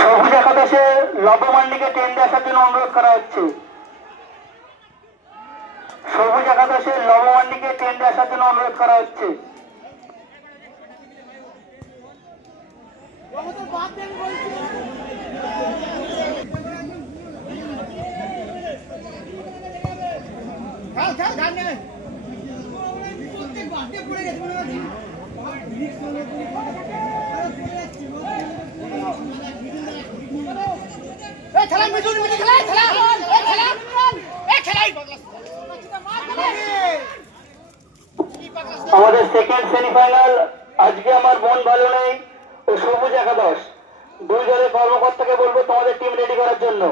সবুজ একাদশে লবমান্ডিকে ট্রেন্ডে আসার জন্য অনুরোধ করা হচ্ছে। সবুজ একাদশে লবমান্ডিকে ট্রেন্ডে আসার জন্য অনুরোধ করা হচ্ছে। আমাদের সেকেন্ড সেমিফাইনাল আজকে আমার মন ভালো নেই ও সবুজ একাদশ দুই দলের কর্মকর্তাকে বলবো তোমাদের টিম রেডি করার জন্য।